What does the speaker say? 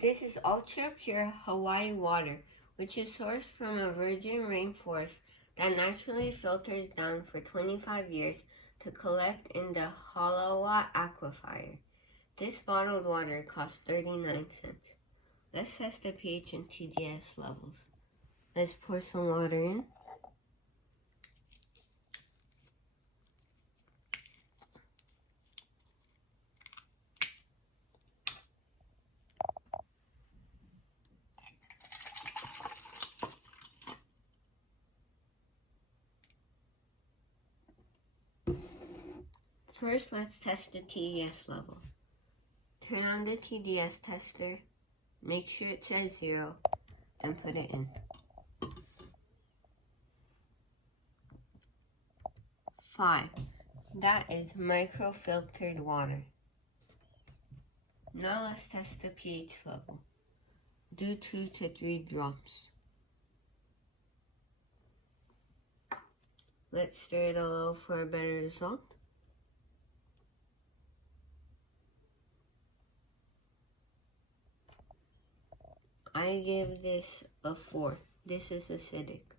This is ultra pure Hawaii water, which is sourced from a virgin rainforest that naturally filters down for 25 years to collect in the Halawa Aquifer. This bottled water costs 39 cents. Let's test the pH and TDS levels. Let's pour some water in. First, let's test the TDS level. Turn on the TDS tester, make sure it says 0, and put it in. 5. That is microfiltered water. Now let's test the pH level. Do 2 to 3 drops. Let's stir it a little for a better result. I give this a 4. This is acidic.